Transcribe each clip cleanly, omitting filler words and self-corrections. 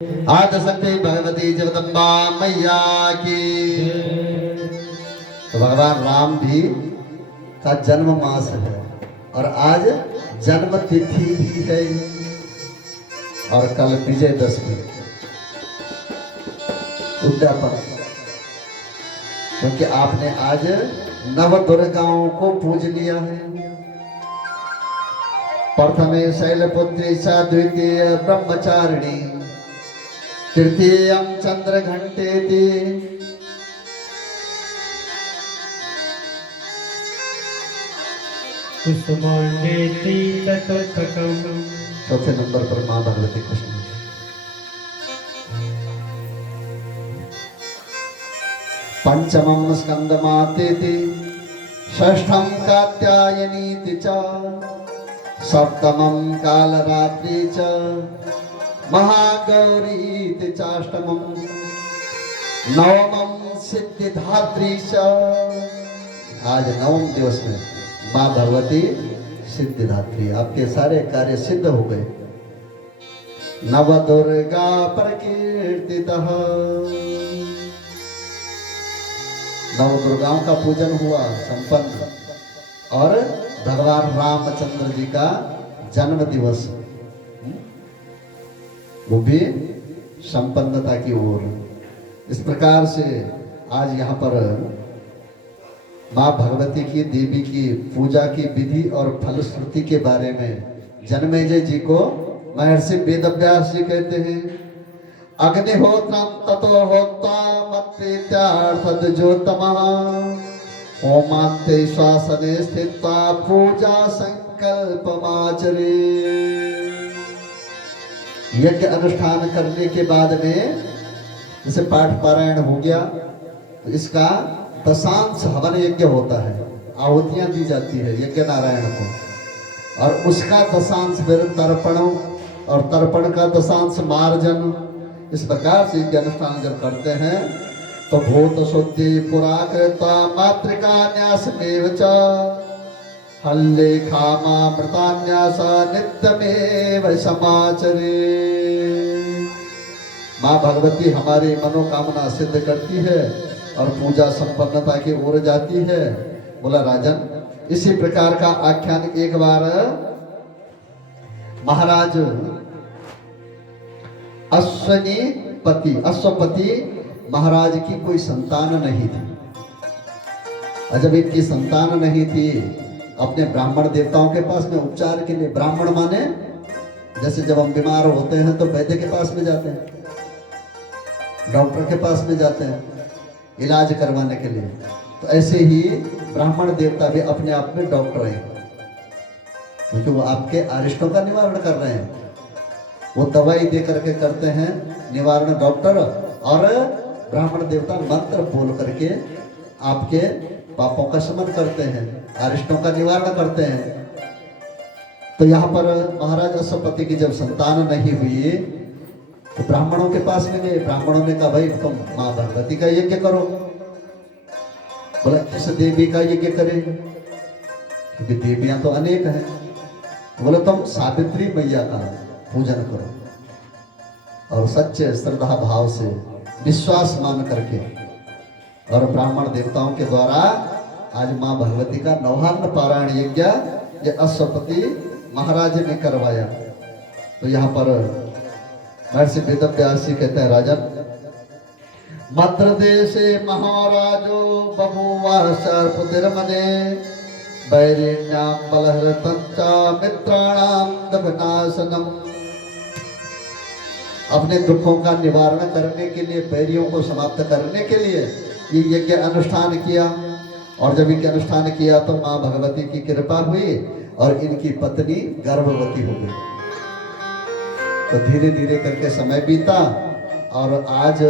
आदि शक्ति भगवती जगदम्बा मैया की। तो भगवान राम भी का जन्म मास है और आज जन्म तिथि भी है और कल विजयदशमी उद्यापन, क्योंकि आपने आज नव दुर्गाओं को पूज लिया है। प्रथमे शैलपुत्री च द्वितीय ब्रह्मचारिणी तृतीयं चंद्रघंटेति कुसुमांडेति ततोत्तकम्। चौथे नंबर पर मां भगवती कृष्ण। पंचमं स्कंदमातेति षष्ठं कात्यायनीति च सप्तमं कालरात्रि च महागौरी चाष्टमं नवमं सिद्धिधात्री च। आज नवम दिवस में मां भगवती सिद्धिधात्री, आपके सारे कार्य सिद्ध हो गए। नव दुर्गा प्रकीर्तितः, नव दुर्गाओं का पूजन हुआ संपन्न और भगवान रामचंद्र जी का जन्म दिवस वो भी संपन्नता की ओर। इस प्रकार से आज यहाँ पर माँ भगवती की देवी की पूजा की विधि और फलश्रुति के बारे में जन्मेजय जी को महर्षि वेदव्यास जी कहते हैं, अग्निहोत्रम ततो होत्वा मत्प्रीत्यार्थद ज्योतमः होमान्ते श्वासने स्थित्वा पूजा संकल्पमाचरे। यज्ञ अनुष्ठान करने के बाद में जैसे पाठ पारायण हो गया तो इसका दशांश हवन यज्ञ होता है, आहुतियां दी जाती है यज्ञ नारायण को, और उसका दशांश फिर तर्पण और तर्पण का दशांश मार्जन। इस प्रकार से यज्ञ अनुष्ठान जब करते हैं तो भूत शुद्धि पुराकृता मातृका न्यासमेव च हल्लेखामामृतान्यास नित्यमेव समाचरे। माँ भगवती हमारी मनोकामना सिद्ध करती है और पूजा संपन्नता की ओर जाती है। बोला राजन, इसी प्रकार का आख्यान एक बार महाराज अश्वपति महाराज की कोई संतान नहीं थी, और जब इनकी संतान नहीं थी अपने ब्राह्मण देवताओं के पास में उपचार के लिए, ब्राह्मण माने जैसे जब हम बीमार होते हैं तो वैद्य के पास में जाते हैं, डॉक्टर के पास में जाते हैं इलाज करवाने के लिए, तो ऐसे ही ब्राह्मण देवता भी अपने आप में डॉक्टर हैं, क्योंकि वो आपके अरिष्टों का निवारण कर रहे हैं। वो दवाई दे करके करते हैं निवारण डॉक्टर, और ब्राह्मण देवता मंत्र बोल करके आपके पापों का शमन करते हैं, अरिष्टों का निवारण करते हैं। तो यहाँ पर महाराज अश्वपति की जब संतान नहीं हुई तो ब्राह्मणों के पास में गए। ब्राह्मणों ने कहा भाई तुम माँ भगवती का यज्ञ करो। बोला किस देवी का यज्ञ करें, क्योंकि देवियां तो अनेक हैं। बोले तुम सावित्री मैया का पूजन करो, और सच्चे श्रद्धा भाव से विश्वास मान करके, और ब्राह्मण देवताओं के द्वारा आज माँ भगवती का नवहान्न पारायण यज्ञ ये अश्वपति महाराज ने करवाया। तो यहाँ पर महर्षि वेदव्यास जी कहते हैं, राजन मद्र देशे महाराजो बभूवा सर्पतिर्मने वैरिण्यां बलहरतंचा मित्राणां दभनाशनम। अपने दुखों का निवारण करने के लिए, बैरियों को समाप्त करने के लिए ये यज्ञ अनुष्ठान किया, और जब यज्ञ अनुष्ठान किया तो माँ भगवती की कृपा हुई और इनकी पत्नी गर्भवती हो गई। तो धीरे धीरे करके समय बीता और आज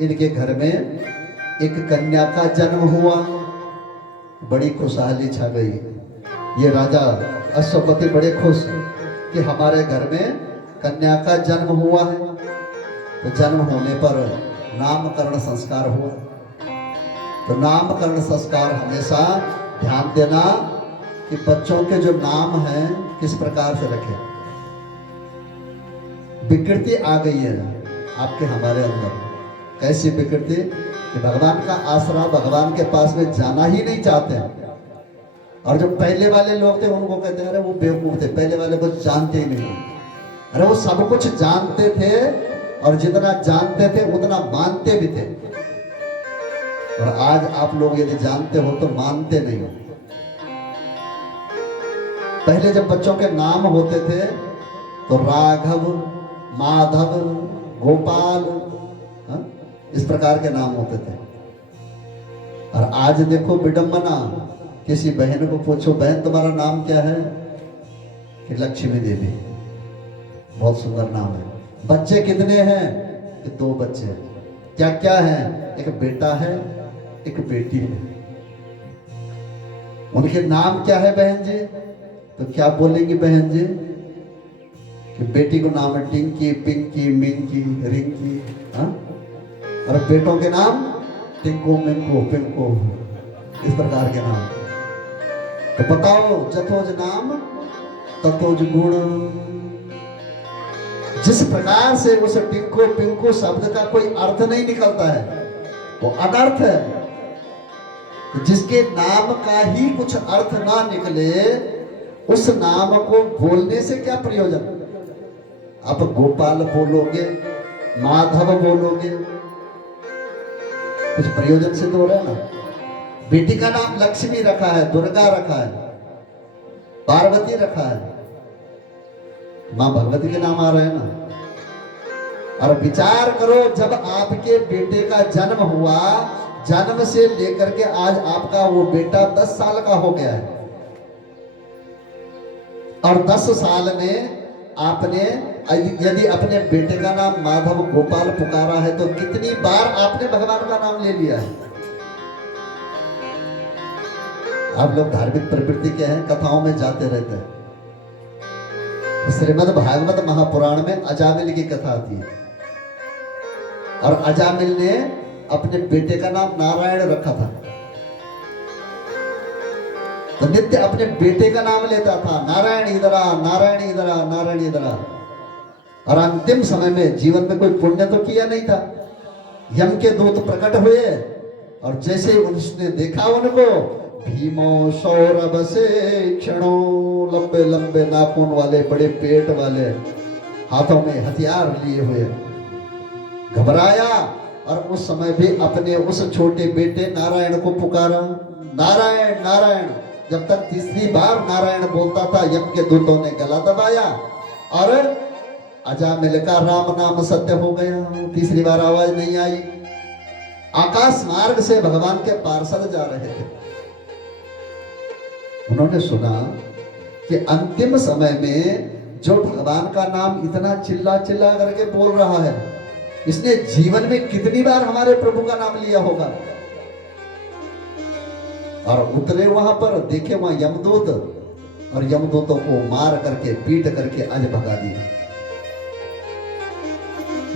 इनके घर में एक कन्या का जन्म हुआ। बड़ी खुशहाली छा गई। ये राजा अश्वपति बड़े खुश कि हमारे घर में कन्या का जन्म हुआ है। तो जन्म होने पर नामकरण संस्कार हुआ। तो नामकरण संस्कार हमेशा ध्यान देना कि बच्चों के जो नाम हैं किस प्रकार से रखें। विकृति आ गई है, आपके हमारे अंदर कैसी विकृति कि भगवान का आसरा, भगवान के पास में जाना ही नहीं चाहते हैं। और जो पहले वाले लोग थे उनको कहते हैं अरे वो बेवकूफ थे, पहले वाले कुछ जानते ही नहीं थे। अरे वो सब कुछ जानते थे और जितना जानते थे उतना मानते भी थे। और आज आप लोग यदि जानते हो तो मानते नहीं हो। पहले जब बच्चों के नाम होते थे तो राघव, माधव, गोपाल, इस प्रकार के नाम होते थे। और आज देखो विडंबना, किसी बहन को पूछो बहन तुम्हारा नाम क्या है, कि लक्ष्मी देवी, बहुत सुंदर नाम है। बच्चे कितने हैं, कि 2 बच्चे। क्या क्या है, एक बेटा है एक बेटी है। उनके नाम क्या है बहन जी, तो क्या बोलेंगी बहन जी, कि बेटी को नाम है टिंकी, पिंकी, मिंकी, रिंकी। और बेटों के नाम टिंको, मिंको, पिंको, इस प्रकार के नाम। तो बताओ, जतोज नाम ततोज गुण। जिस प्रकार से उस टिंको पिंको शब्द का कोई अर्थ नहीं निकलता है, वो अनर्थ है। जिसके नाम का ही कुछ अर्थ ना निकले, उस नाम को बोलने से क्या प्रयोजन। आप गोपाल बोलोगे, माधव बोलोगे, कुछ प्रयोजन सिद्ध हो रहा है ना। बेटी का नाम लक्ष्मी रखा है, दुर्गा रखा है, पार्वती रखा है, मां भगवती के नाम आ रहे हैं ना। और विचार करो, जब आपके बेटे का जन्म हुआ, जन्म से लेकर के आज आपका वो बेटा 10 साल का हो गया है। और 10 साल में आपने यदि अपने बेटे का नाम माधव गोपाल पुकारा है तो कितनी बार आपने भगवान का नाम ले लिया है। आप लोग धार्मिक प्रवृत्ति के हैं, कथाओं में जाते रहते हैं। श्रीमद् भागवत महापुराण में अजामिल की कथा आती है। और अजामिल ने अपने बेटे का नाम नारायण रखा था। तो नित्य अपने बेटे का नाम लेता था, नारायण इधर आ, नारायण इधर आ, नारायण इधर आ। और अंतिम समय में जीवन में कोई पुण्य तो किया नहीं था। यम के दूत प्रकट हुए और जैसे उसने देखा उनको, भीमो सौरभ से क्षणों, लंबे लंबे नाखून वाले, बड़े पेट वाले, हाथों में हथियार लिए हुए, घबराया। और उस समय भी अपने उस छोटे बेटे नारायण को पुकारा, नारायण नारायण। जब तक तीसरी बार नारायण बोलता था, यम के दूतों ने गला दबाया और अजामिल का राम नाम सत्य हो गया। तीसरी बार आवाज नहीं आई। आकाश मार्ग से भगवान के पार्षद जा रहे थे। उन्होंने सुना कि अंतिम समय में जो भगवान का नाम इतना चिल्ला चिल्ला करके बोल रहा है, इसने जीवन में कितनी बार हमारे प्रभु का नाम लिया होगा। और उतरे वहां पर, देखे वहां यमदूत, और यमदूतों को मार करके, पीट करके आज भगा दिया।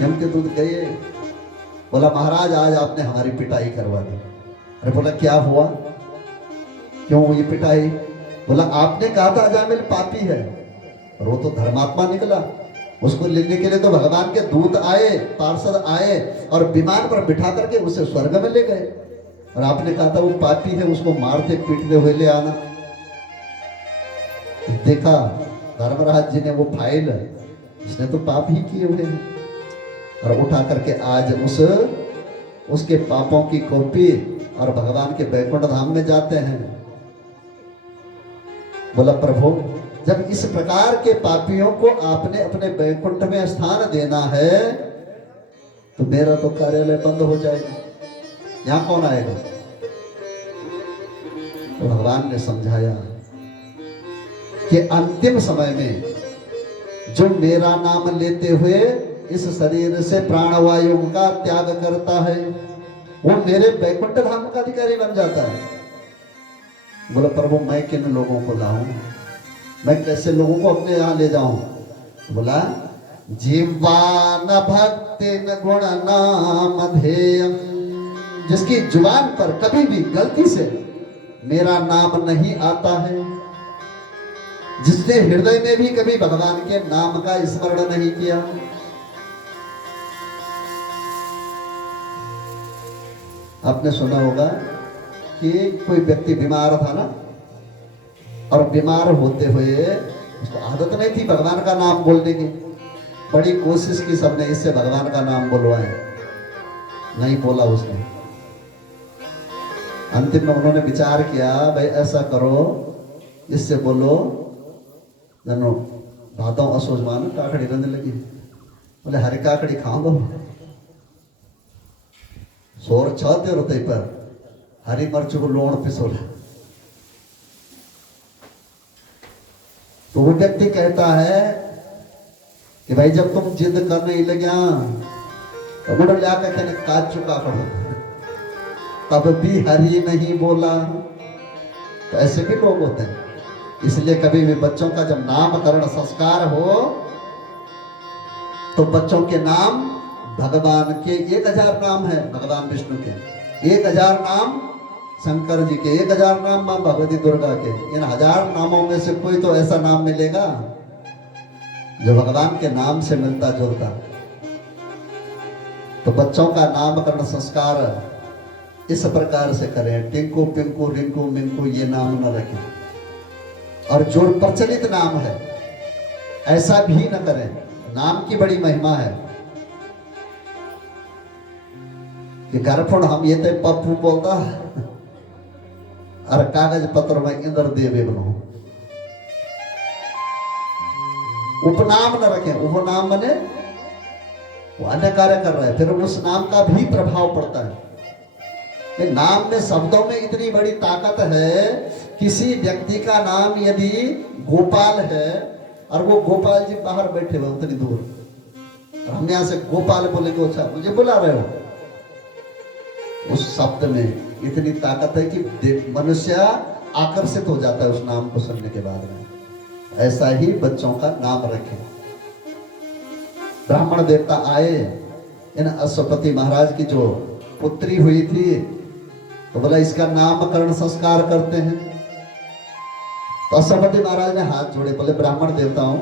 यम के दूत गए, बोला महाराज आज आपने हमारी पिटाई करवा दी। अरे बोला क्या हुआ, क्यों ये पिटाई। बोला आपने कहा था अजामिल पापी है, और वो तो धर्मात्मा निकला। उसको लेने के लिए तो भगवान के दूत आए, पार्षद आए और विमान पर बिठा करके उसे स्वर्ग में ले गए। और आपने कहा था वो पापी है, उसको मारते पीटते हुए ले आना। देखा धर्मराज जी ने वो फाइल, इसने तो पाप ही किए हुए हैं। और उठा करके आज उसके पापों की कॉपी और भगवान के बैकुंठ धाम में जाते हैं। बोला प्रभु, जब इस प्रकार के पापियों को आपने अपने बैकुंठ में स्थान देना है, तो मेरा तो कार्यालय बंद हो जाएगा, यहां कौन आएगा। तो भगवान ने समझाया कि अंतिम समय में जो मेरा नाम लेते हुए इस शरीर से प्राणवायु का त्याग करता है, वो मेरे बैकुंठ धाम का अधिकारी बन जाता है। बोला प्रभु मैं किन लोगों को लाऊं, मैं कैसे लोगों को अपने यहां ले जाऊं। बोला जीवान भक्ति न गुण नाम ध्येयम, जिसकी जुबान पर कभी भी गलती से मेरा नाम नहीं आता है, जिसने हृदय में भी कभी भगवान के नाम का स्मरण नहीं किया, आपने सुना होगा कि कोई व्यक्ति बीमार था ना, और बीमार होते हुए उसको आदत नहीं थी भगवान का नाम बोलने की। बड़ी कोशिश की सबने, इससे भगवान का नाम बुलवाए, नहीं बोला उसने। अंतिम में उन्होंने विचार किया, भाई ऐसा करो, इससे बोलो जनो भादों असोजमान काकड़ी रहने लगी। बोले हरी काकड़ी खाओ, सोर छते रोते पर हरी मिर्च को लोण पिसोल। तो वो व्यक्ति कहता है कि भाई जब तुम जिद करने लगे तो गुड़ ला के कहने काट चुका करो, तब भी हरी नहीं बोला। तो ऐसे भी लोग होते हैं। इसलिए कभी भी बच्चों का जब नामकरण संस्कार हो तो बच्चों के नाम भगवान के 1000 नाम है, भगवान विष्णु के 1000 नाम, शंकर जी के 1000 नाम, मां भगवती दुर्गा के। इन 1000 नामों में से कोई तो ऐसा नाम मिलेगा जो भगवान के नाम से मिलता जुलता। तो बच्चों का नामकरण संस्कार इस प्रकार से करें, टिंकू पिंकू रिंकू मिंकू ये नाम न रखें। और जो प्रचलित नाम है ऐसा भी न करें। नाम की बड़ी महिमा है कि गरफुण हम ये तो पप्पू बोलता और कागज पत्र में इंद्र देवे बनो। उपनाम न रखें। उपनाम बने वो अन्य कार्य कर रहा है, फिर उस नाम का भी प्रभाव पड़ता है। नाम में, शब्दों में इतनी बड़ी ताकत है। किसी व्यक्ति का नाम यदि गोपाल है और वो गोपाल जी बाहर बैठे हुए उतनी दूर, और हम यहां से गोपाल बोलेंगे, अच्छा मुझे बुला रहे हो, उस शब्द में इतनी ताकत है कि मनुष्य आकर्षित हो जाता है उस नाम को सुनने के बाद में। ऐसा ही बच्चों का नाम रखें। ब्राह्मण देवता आए, इन अश्वपति महाराज की जो पुत्री हुई थी, तो बोला इसका नामकरण संस्कार करते हैं। तो अश्वपति महाराज ने हाथ जोड़े, बोले ब्राह्मण देवताओं,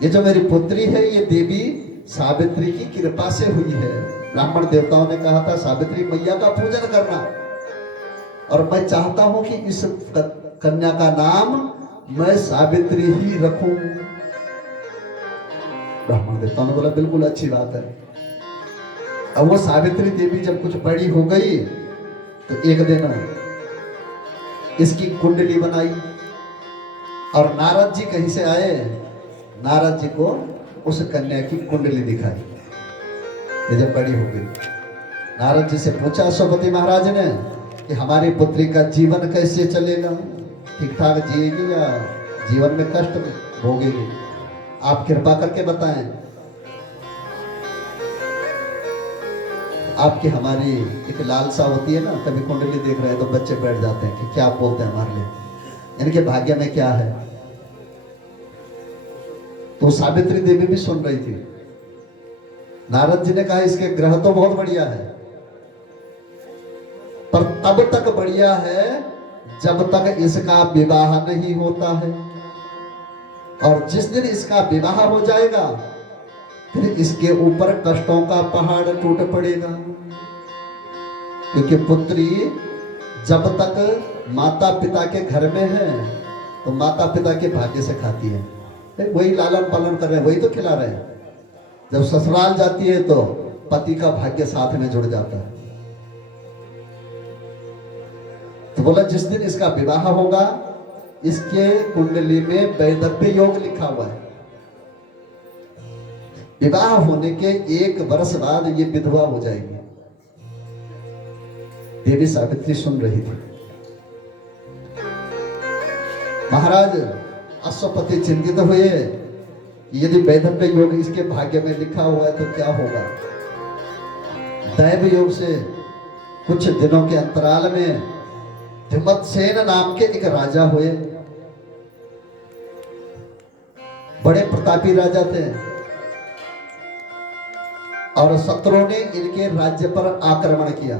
ये जो मेरी पुत्री है ये देवी सावित्री की कृपा से हुई है। ब्राह्मण देवताओं ने कहा था सावित्री मैया का पूजन करना, और मैं चाहता हूं कि इस कन्या का नाम मैं सावित्री ही रखूं। ब्राह्मण देवताओं ने बोला बिल्कुल अच्छी बात है। अब वो सावित्री देवी जब कुछ बड़ी हो गई तो एक दिन इसकी कुंडली बनाई, और नारद जी कहीं से आए, नारद जी को उस कन्या की कुंडली दिखाई। ये जब बड़ी हो गई, नारद जी से पूछा अश्वपति महाराज ने कि हमारी पुत्री का जीवन कैसे चलेगा, ठीक ठाक जिएगी या जीवन में कष्ट भोगेगी, आप कृपा करके बताएं। आपकी हमारी एक लालसा होती है ना, कभी कुंडली देख रहे हैं तो बच्चे बैठ जाते हैं कि क्या बोलते हैं हमारे लिए, इनके भाग्य में क्या है। तो सावित्री देवी भी सुन रही थी। नारद जी ने कहा इसके ग्रह तो बहुत बढ़िया है, पर तब तक बढ़िया है जब तक इसका विवाह नहीं होता है, और जिस दिन इसका विवाह हो जाएगा फिर इसके ऊपर कष्टों का पहाड़ टूट पड़ेगा। क्योंकि पुत्री जब तक माता पिता के घर में है तो माता पिता के भाग्य से खाती है, वही लालन पालन कर रहे हैं, वही तो खिला रहे हैं। जब ससुराल जाती है तो पति का भाग्य साथ में जुड़ जाता है। तो बोला जिस दिन इसका विवाह होगा, इसके कुंडली में वैदव्य योग लिखा हुआ है, विवाह होने के 1 वर्ष बाद ये विधवा हो जाएगी। देवी सावित्री सुन रही थी। महाराज अश्वपति चिंतित हुए कि यदि वैदव्य योग इसके भाग्य में लिखा हुआ है तो क्या होगा। दैव योग से कुछ दिनों के अंतराल में धिमतसेन नाम के एक राजा हुए, बड़े प्रतापी राजा थे, और शत्रुओं ने इनके राज्य पर आक्रमण किया,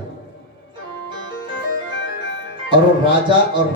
और राजा और